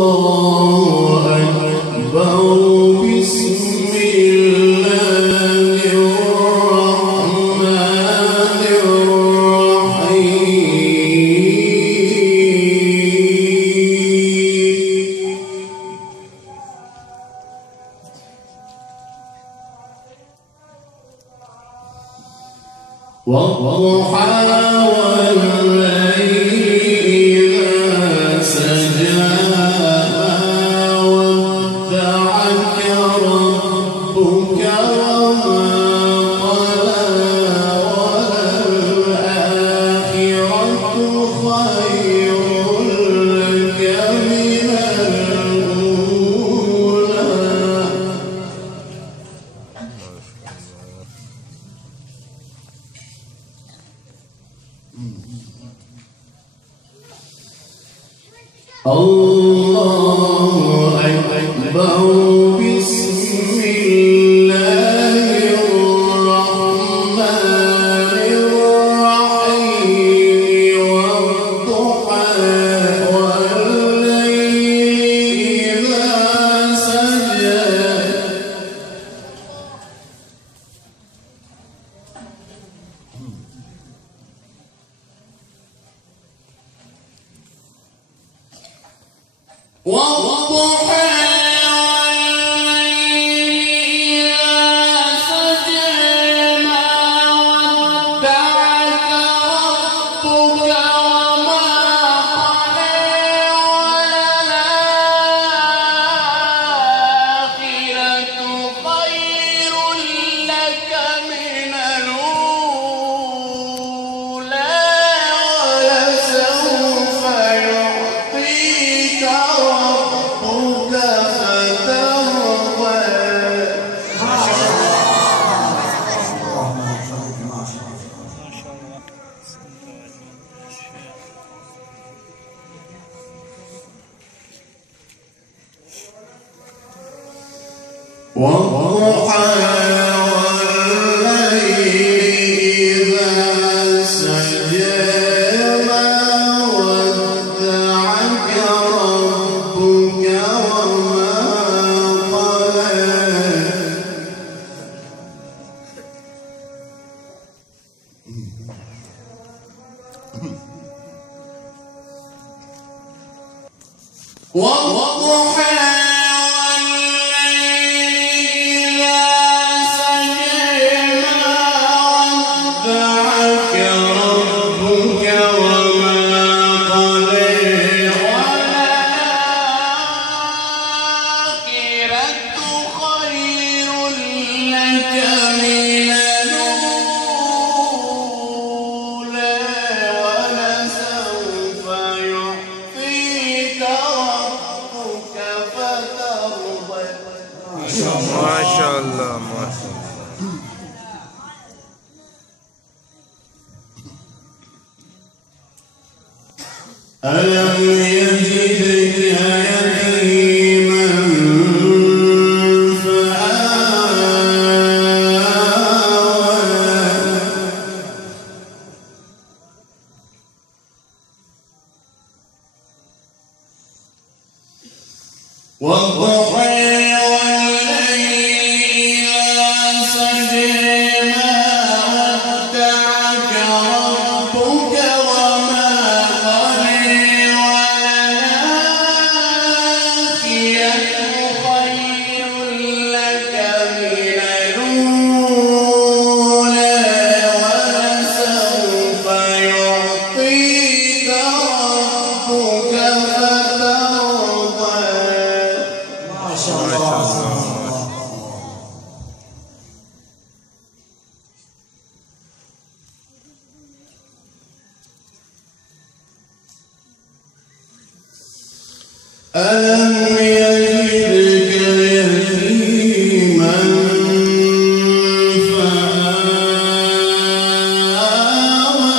الله أكبر بسم الله الرحمن الرحيم والضحى الله أكبر بسم الله الرحمن الرحيم والضحى والليل إذا سجى والضحى والضحى والليل إذا سجى ما ودعك ربك وما قلى والضحى ما شاء الله ما شاء الله. ألم يجدك يتيما فآوى والضحى ألم يجدك يتيما فآوى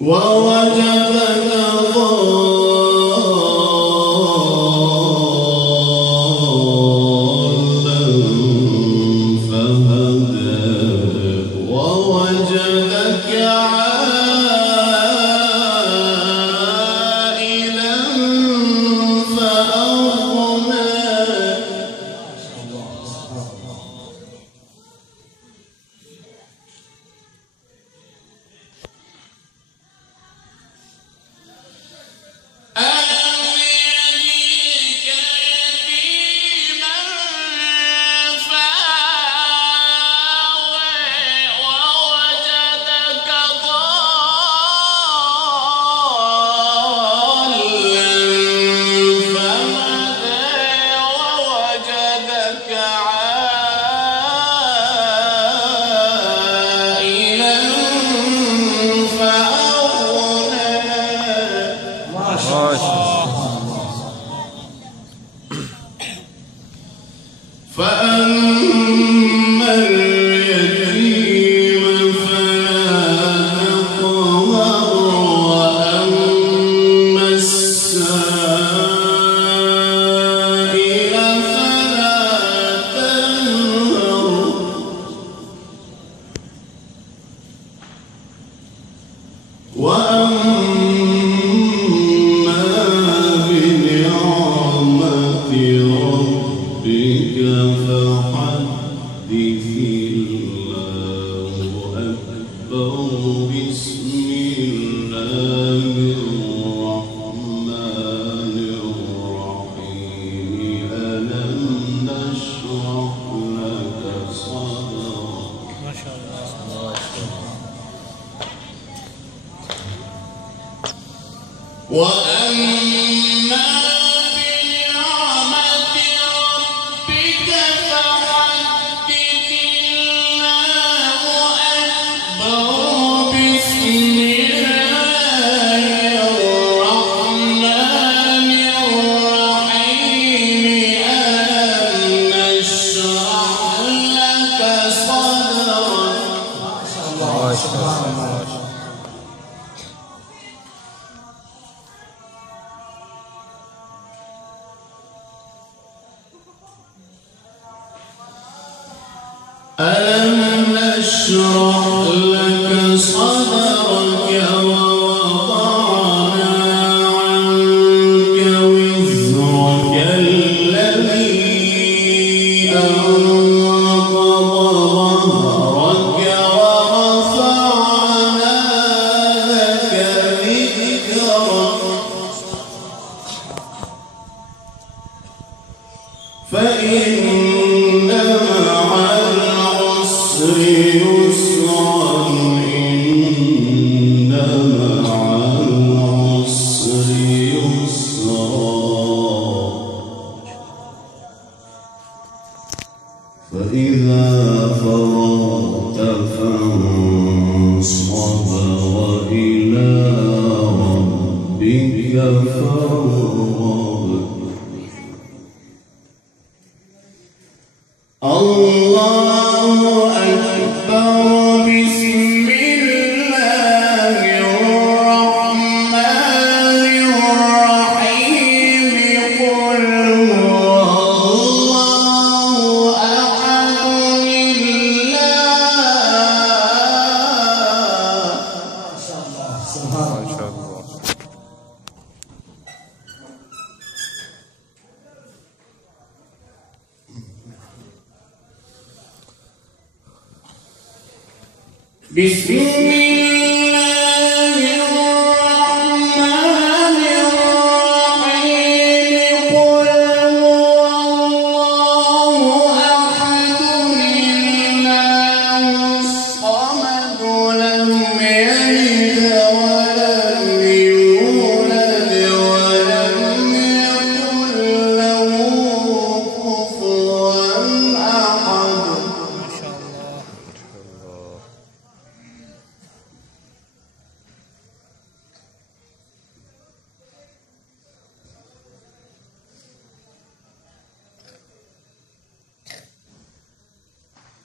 ووجدك ضالا فهدى ووجدك وأما بنعمة ربك فحدث. الله أكبر. بسم الله الرحمن الرحيم. ألم نشرح لك صدرك. ألم نشرح لك صدرك ووضعنا عنك وزرك الذي أنقض ظهرك ورفعنا لك ذكرك. فإن مع العسر يسرا. إن مع العسر يسرا. فإذا فرغت فانصب وإلى ربك فارغب. الله أكبر. بسم الله الرحمن الرحيم. قل هو الله أحد. بسم الله الرحمن الرحيم. قل هو الله أحد. الله الصمد. لم يلد ولم يولد ولم يكن له كفوا أحد.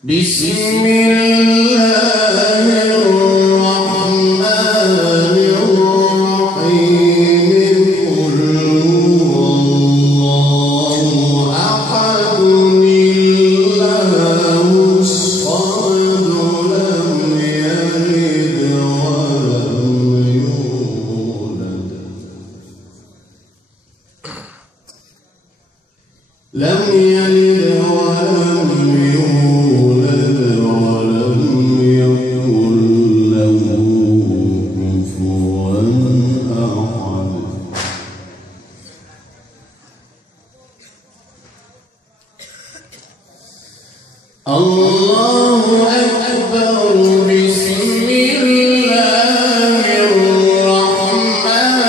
بسم الله الرحمن الرحيم. قل هو الله أحد. الله الصمد. لم يلد ولم يولد. لم يلد ولم يولد ولم يكن له كفوا أحد. الله أكبر. بسم الله الرحمن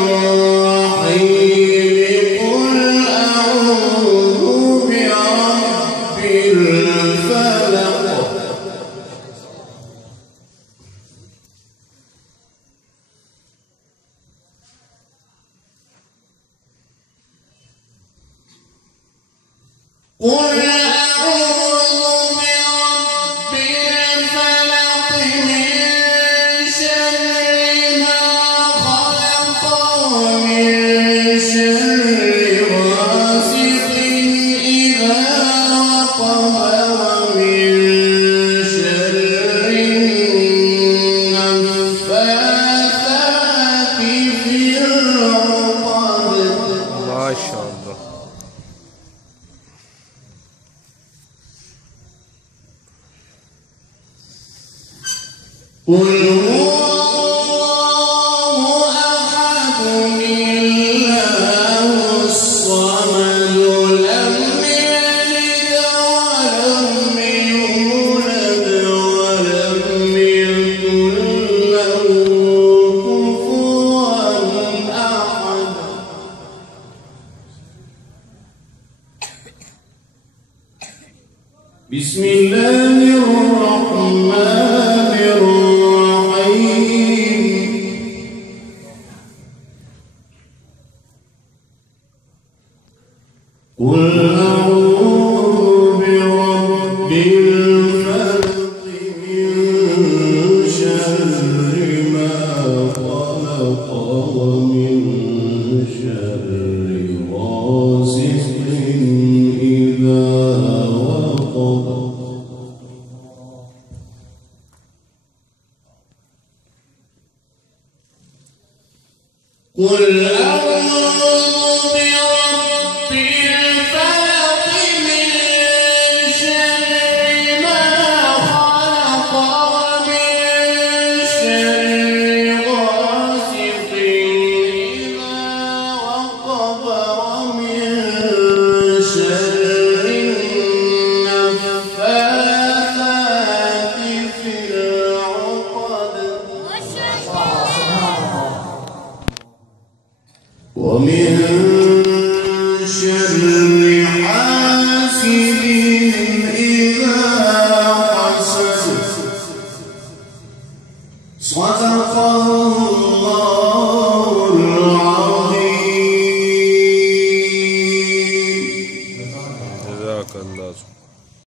الرحيم. قل أعوذ برب الفلق. قل أعوذ برب الفلق. قل هو الله أحد الله الصمد لم يلد ولم يولد ولم يكن له كفوا أحد. بسم الله الرحمن الرحيم. قل أعوذ برب الفلق من شر ما خلق ومن شر غاسق إذا وقب. قل أعوذ برب الفلق من شر ما خلق ومن شر غاسق إذا وقب ومن شر النفاثات في العقد ومن شر حاسد